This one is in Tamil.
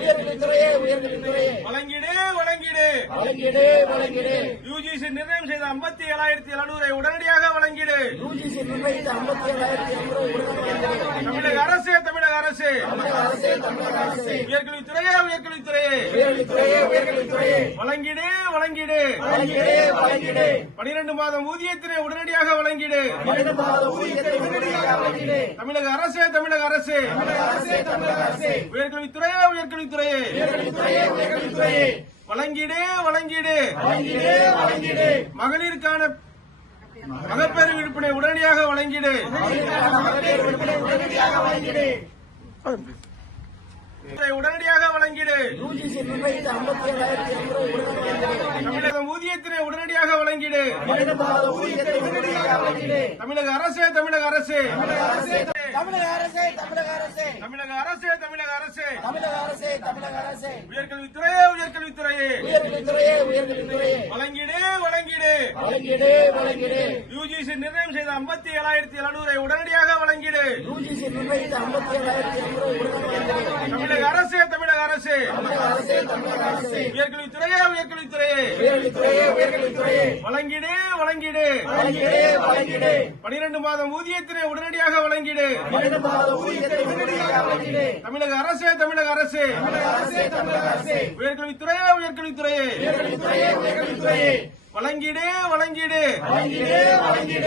உயர்கல்வித்துறையே வழங்கிடு யுஜிசி நிர்ணயம் செய்த 57,700 உடனடியாக வழங்கிடு. தமிழக அரசு உயர்கல்வித்துறையே வழங்கிடு 12 மாதம் ஊதியத்தினை உடனடியாக வழங்கிடு. தமிழக அரசு உயர்கல்வித்துறையே வழங்கிடு. மகளிருக்கான மகப்பேறு விடுப்பினை உடனடியாக வழங்கிடு. உடனடியாக வழங்கிடு. தமிழக ஊதியத்தினை உடனடியாக வழங்கிடு. தமிழக அரசு உயர்கல்வித்துறையே வழங்கிடு. யுஜிசி நிர்ணயம் செய்த 57,700 உடனடியாக வழங்கிடு. தமிழக அரசு உயர்கல்வித்துறையே வழங்கிடு 12 மாதம் ஊதியத்தினை உடனடியாக வழங்கிடு. தமிழக அரசு உயர்கல்வித்துறையே வழங்கிடு.